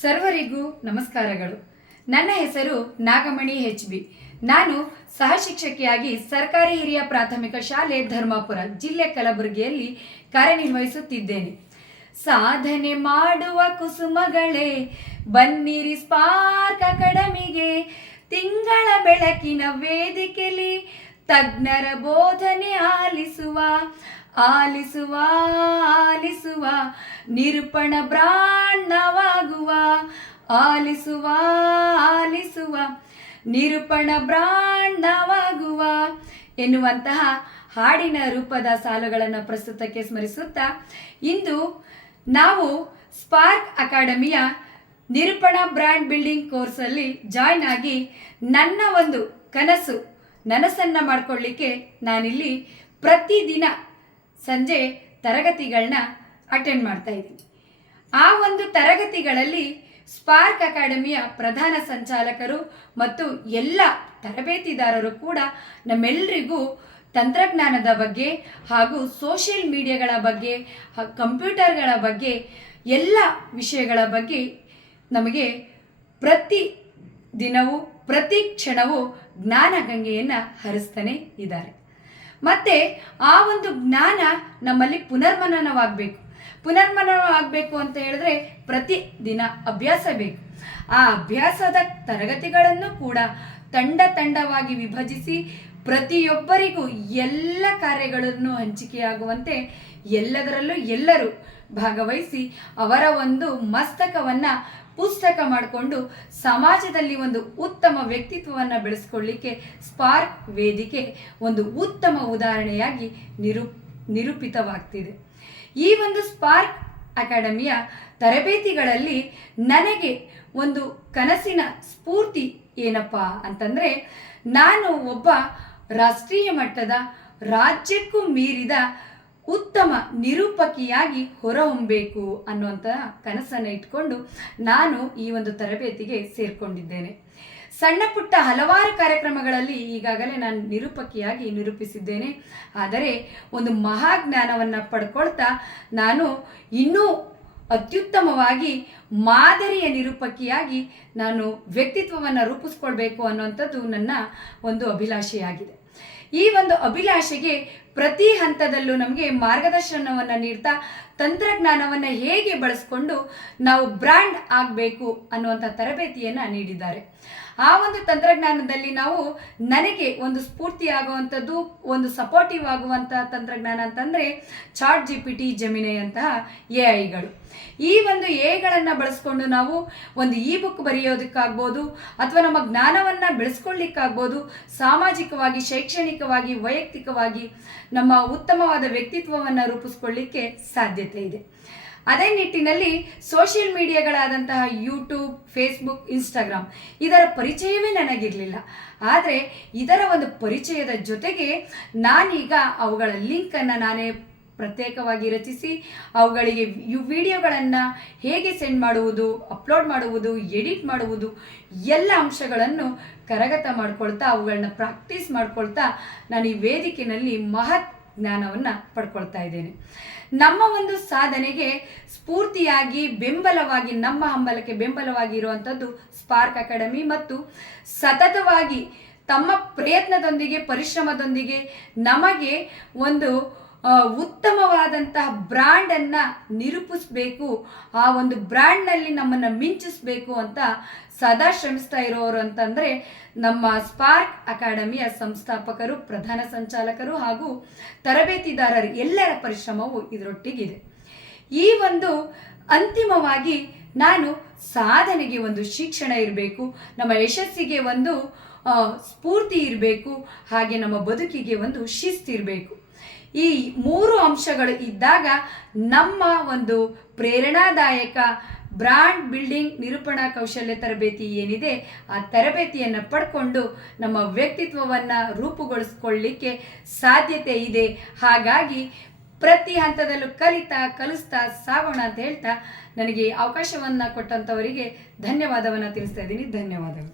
ಸರ್ವರಿಗೂ ನಮಸ್ಕಾರಗಳು. ನನ್ನ ಹೆಸರು ನಾಗಮಣಿ HB. ನಾನು ಸಹ ಶಿಕ್ಷಕಿಯಾಗಿ ಸರ್ಕಾರಿ ಹಿರಿಯ ಪ್ರಾಥಮಿಕ ಶಾಲೆ ಧರ್ಮಾಪುರ, ಜಿಲ್ಲೆ ಕಲಬುರಗಿಯಲ್ಲಿ ಕಾರ್ಯನಿರ್ವಹಿಸುತ್ತಿದ್ದೇನೆ. ಸಾಧನೆ ಮಾಡುವ ಕುಸುಮಗಳೇ ಬನ್ನಿರಿ ಸ್ಪಾರ್ಕ್ ಅಕಾಡೆಮಿಗೆ. ತಿಂಗಳ ಬೆಳಕಿನ ವೇದಿಕೆಯಲ್ಲಿ ತಜ್ಞರ ಬೋಧನೆ ಆಲಿಸುವ ಆಲಿಸುವ ಆಲಿಸುವ ನಿರೂಪಣ ಬ್ರಾಂಡ್ನವಾಗುವ ಆಲಿಸುವ ಆಲಿಸುವ ನಿರೂಪಣ ಬ್ರಾಂಡ್ನವಾಗುವ ಎನ್ನುವಂತಹ ಹಾಡಿನ ರೂಪದ ಸಾಲುಗಳನ್ನು ಪ್ರಸ್ತುತಕ್ಕೆ ಸ್ಮರಿಸುತ್ತಾ ಇಂದು ನಾವು ಸ್ಪಾರ್ಕ್ ಅಕಾಡೆಮಿಯ ನಿರೂಪಣಾ ಬ್ರ್ಯಾಂಡ್ ಬಿಲ್ಡಿಂಗ್ ಕೋರ್ಸಲ್ಲಿ ಜಾಯ್ನ್ ಆಗಿ ನನ್ನ ಒಂದು ನನಸನ್ನು ಮಾಡಿಕೊಳ್ಳಿಕ್ಕೆ ನಾನಿಲ್ಲಿ ಪ್ರತಿದಿನ ಸಂಜೆ ತರಗತಿಗಳನ್ನ ಅಟೆಂಡ್ ಮಾಡ್ತಾ ಇದ್ದೀನಿ. ಆ ಒಂದು ತರಗತಿಗಳಲ್ಲಿ ಸ್ಪಾರ್ಕ್ ಅಕಾಡೆಮಿಯ ಪ್ರಧಾನ ಸಂಚಾಲಕರು ಮತ್ತು ಎಲ್ಲ ತರಬೇತಿದಾರರು ಕೂಡ ನಮ್ಮೆಲ್ಲರಿಗೂ ತಂತ್ರಜ್ಞಾನದ ಬಗ್ಗೆ ಹಾಗೂ ಸೋಷಿಯಲ್ ಮೀಡಿಯಾಗಳ ಬಗ್ಗೆ, ಕಂಪ್ಯೂಟರ್ಗಳ ಬಗ್ಗೆ, ಎಲ್ಲ ವಿಷಯಗಳ ಬಗ್ಗೆ ನಮಗೆ ಪ್ರತಿ ದಿನವೂ ಪ್ರತಿ ಕ್ಷಣವೂ ಜ್ಞಾನ ಗಂಗೆಯನ್ನು ಹರಿಸ್ತಾನೆ ಇದ್ದಾರೆ. ಮತ್ತು ಆ ಒಂದು ಜ್ಞಾನ ನಮ್ಮಲ್ಲಿ ಪುನರ್ಮನನವಾಗಬೇಕು ಅಂತ ಹೇಳಿದ್ರೆ ಪ್ರತಿ ದಿನ ಅಭ್ಯಾಸ ಬೇಕು. ಆ ಅಭ್ಯಾಸದ ತರಗತಿಗಳನ್ನು ಕೂಡ ತಂಡವಾಗಿ ವಿಭಜಿಸಿ ಪ್ರತಿಯೊಬ್ಬರಿಗೂ ಎಲ್ಲ ಕಾರ್ಯಗಳನ್ನು ಹಂಚಿಕೆಯಾಗುವಂತೆ ಎಲ್ಲದರಲ್ಲೂ ಎಲ್ಲರೂ ಭಾಗವಹಿಸಿ ಅವರ ಒಂದು ಮಸ್ತಕವನ್ನು ಪುಸ್ತಕ ಮಾಡಿಕೊಂಡು ಸಮಾಜದಲ್ಲಿ ಒಂದು ಉತ್ತಮ ವ್ಯಕ್ತಿತ್ವವನ್ನು ಬೆಳೆಸ್ಕೊಳ್ಳಿಕ್ಕೆ ಸ್ಪಾರ್ಕ್ ವೇದಿಕೆ ಒಂದು ಉತ್ತಮ ಉದಾಹರಣೆಯಾಗಿ ನಿರೂಪಿತವಾಗ್ತಿದೆ. ಈ ಒಂದು ಸ್ಪಾರ್ಕ್ ಅಕಾಡೆಮಿಯ ತರಬೇತಿಗಳಲ್ಲಿ ನನಗೆ ಒಂದು ಕನಸಿನ ಸ್ಫೂರ್ತಿ ಏನಪ್ಪ ಅಂತಂದರೆ, ನಾನು ಒಬ್ಬ ರಾಷ್ಟ್ರೀಯ ಮಟ್ಟದ ರಾಜ್ಯಕ್ಕೂ ಮೀರಿದ ಉತ್ತಮ ನಿರೂಪಕಿಯಾಗಿ ಹೊರಹೊಮ್ಮಬೇಕು ಅನ್ನುವಂತಹ ಕನಸನ್ನು ಇಟ್ಕೊಂಡು ನಾನು ಈ ಒಂದು ತರಬೇತಿಗೆ ಸೇರಿಕೊಂಡಿದ್ದೇನೆ. ಸಣ್ಣ ಪುಟ್ಟ ಹಲವಾರು ಕಾರ್ಯಕ್ರಮಗಳಲ್ಲಿ ಈಗಾಗಲೇ ನಾನು ನಿರೂಪಕಿಯಾಗಿ ನಿರೂಪಿಸಿದ್ದೇನೆ. ಆದರೆ ಒಂದು ಮಹಾಜ್ಞಾನವನ್ನು ಪಡ್ಕೊಳ್ತಾ ನಾನು ಇನ್ನೂ ಅತ್ಯುತ್ತಮವಾಗಿ ಮಾದರಿಯ ನಿರೂಪಕಿಯಾಗಿ ನಾನು ವ್ಯಕ್ತಿತ್ವವನ್ನು ರೂಪಿಸ್ಕೊಳ್ಬೇಕು ಅನ್ನುವಂಥದ್ದು ನನ್ನ ಒಂದು ಅಭಿಲಾಷೆಯಾಗಿದೆ. ಈ ಒಂದು ಅಭಿಲಾಷೆಗೆ ಪ್ರತಿ ಹಂತದಲ್ಲೂ ನಮಗೆ ಮಾರ್ಗದರ್ಶನವನ್ನು ನೀಡ್ತಾ ತಂತ್ರಜ್ಞಾನವನ್ನು ಹೇಗೆ ಬಳಸ್ಕೊಂಡು ನಾವು ಬ್ರ್ಯಾಂಡ್ ಆಗಬೇಕು ಅನ್ನುವಂಥ ತರಬೇತಿಯನ್ನು ನೀಡಿದ್ದಾರೆ. ಆ ಒಂದು ತಂತ್ರಜ್ಞಾನದಲ್ಲಿ ನಾವು ನನಗೆ ಒಂದು ಸ್ಫೂರ್ತಿ ಆಗುವಂಥದ್ದು, ಒಂದು ಸಪೋರ್ಟಿವ್ ಆಗುವಂಥ ತಂತ್ರಜ್ಞಾನ ಅಂತಂದರೆ ChatGPT, ಜೆಮಿನಿ ಅಂತಹ AI ಈ ಒಂದು AI ಬಳಸ್ಕೊಂಡು ನಾವು ಒಂದು ಬುಕ್ ಬರೆಯೋದಕ್ಕಾಗ್ಬೋದು ಅಥವಾ ನಮ್ಮ ಜ್ಞಾನವನ್ನು ಬೆಳೆಸ್ಕೊಳ್ಳಿಕ್ಕಾಗ್ಬೋದು, ಸಾಮಾಜಿಕವಾಗಿ, ಶೈಕ್ಷಣಿಕವಾಗಿ, ವೈಯಕ್ತಿಕವಾಗಿ ನಮ್ಮ ಉತ್ತಮವಾದ ವ್ಯಕ್ತಿತ್ವವನ್ನು ರೂಪಿಸ್ಕೊಳ್ಳಿಕ್ಕೆ ಸಾಧ್ಯತೆ ಇದೆ. ಅದೇ ನಿಟ್ಟಿನಲ್ಲಿ ಸೋಷಿಯಲ್ ಮೀಡಿಯಾಗಳಾದಂತಹ ಯೂಟ್ಯೂಬ್, ಫೇಸ್ಬುಕ್, ಇನ್ಸ್ಟಾಗ್ರಾಮ್ ಇದರ ಪರಿಚಯವೇ ನನಗಿರಲಿಲ್ಲ. ಆದರೆ ಇದರ ಒಂದು ಪರಿಚಯದ ಜೊತೆಗೆ ನಾನೀಗ ಅವುಗಳ ಲಿಂಕನ್ನು ನಾನೇ ಪ್ರತ್ಯೇಕವಾಗಿ ರಚಿಸಿ ಅವುಗಳಿಗೆ ವಿಡಿಯೋಗಳನ್ನು ಹೇಗೆ ಸೆಂಡ್ ಮಾಡುವುದು, ಅಪ್ಲೋಡ್ ಮಾಡುವುದು, ಎಡಿಟ್ ಮಾಡುವುದು ಎಲ್ಲ ಅಂಶಗಳನ್ನು ಕರಗತ ಮಾಡ್ಕೊಳ್ತಾ ಅವುಗಳನ್ನ ಪ್ರಾಕ್ಟೀಸ್ ಮಾಡ್ಕೊಳ್ತಾ ನಾನು ಈ ವೇದಿಕೆಯಲ್ಲಿ ಮಹತ್ ಜ್ಞಾನವನ್ನು ಪಡ್ಕೊಳ್ತಾ ಇದ್ದೇನೆ. ನಮ್ಮ ಒಂದು ಸಾಧನೆಗೆ ಸ್ಫೂರ್ತಿಯಾಗಿ ಬೆಂಬಲವಾಗಿ, ನಮ್ಮ ಹಂಬಲಕ್ಕೆ ಬೆಂಬಲವಾಗಿ ಇರುವಂಥದ್ದು ಸ್ಪಾರ್ಕ್ ಅಕಾಡೆಮಿ ಮತ್ತು ಸತತವಾಗಿ ತಮ್ಮ ಪ್ರಯತ್ನದೊಂದಿಗೆ, ಪರಿಶ್ರಮದೊಂದಿಗೆ ನಮಗೆ ಒಂದು ಉತ್ತಮವಾದಂತಹ ಬ್ರ್ಯಾಂಡನ್ನು ನಿರೂಪಿಸಬೇಕು, ಆ ಒಂದು ಬ್ರ್ಯಾಂಡ್ನಲ್ಲಿ ನಮ್ಮನ್ನು ಮಿಂಚಿಸಬೇಕು ಅಂತ ಸದಾ ಶ್ರಮಿಸ್ತಾ ಇರೋರು ಅಂತಂದರೆ ನಮ್ಮ ಸ್ಪಾರ್ಕ್ ಅಕಾಡೆಮಿಯ ಸಂಸ್ಥಾಪಕರು, ಪ್ರಧಾನ ಸಂಚಾಲಕರು ಹಾಗೂ ತರಬೇತಿದಾರರು ಎಲ್ಲರ ಪರಿಶ್ರಮವು ಇದರೊಟ್ಟಿಗಿದೆ. ಈ ಒಂದು ಅಂತಿಮವಾಗಿ ನಾನು ಸಾಧನೆಗೆ ಒಂದು ಶಿಕ್ಷಣ ಇರಬೇಕು, ನಮ್ಮ ಯಶಸ್ಸಿಗೆ ಒಂದು ಸ್ಫೂರ್ತಿ ಇರಬೇಕು, ಹಾಗೆ ನಮ್ಮ ಬದುಕಿಗೆ ಒಂದು ಶಿಸ್ತಿರಬೇಕು. ಈ 3 ಅಂಶಗಳು ಇದ್ದಾಗ ನಮ್ಮ ಒಂದು ಪ್ರೇರಣಾದಾಯಕ ಬ್ರ್ಯಾಂಡ್ ಬಿಲ್ಡಿಂಗ್ ನಿರೂಪಣಾ ಕೌಶಲ್ಯ ತರಬೇತಿ ಏನಿದೆ ಆ ತರಬೇತಿಯನ್ನು ಪಡ್ಕೊಂಡು ನಮ್ಮ ವ್ಯಕ್ತಿತ್ವವನ್ನು ರೂಪುಗೊಳಿಸ್ಕೊಳ್ಳಿಕ್ಕೆ ಸಾಧ್ಯತೆ ಇದೆ. ಹಾಗಾಗಿ ಪ್ರತಿ ಹಂತದಲ್ಲೂ ಕಲಿಸ್ತಾ ಸಾಗೋಣ ಅಂತ ಹೇಳ್ತಾ ನನಗೆ ಅವಕಾಶವನ್ನು ಕೊಟ್ಟಂಥವರಿಗೆ ಧನ್ಯವಾದವನ್ನು ತಿಳಿಸ್ತಾ ಇದ್ದೀನಿ. ಧನ್ಯವಾದಗಳು.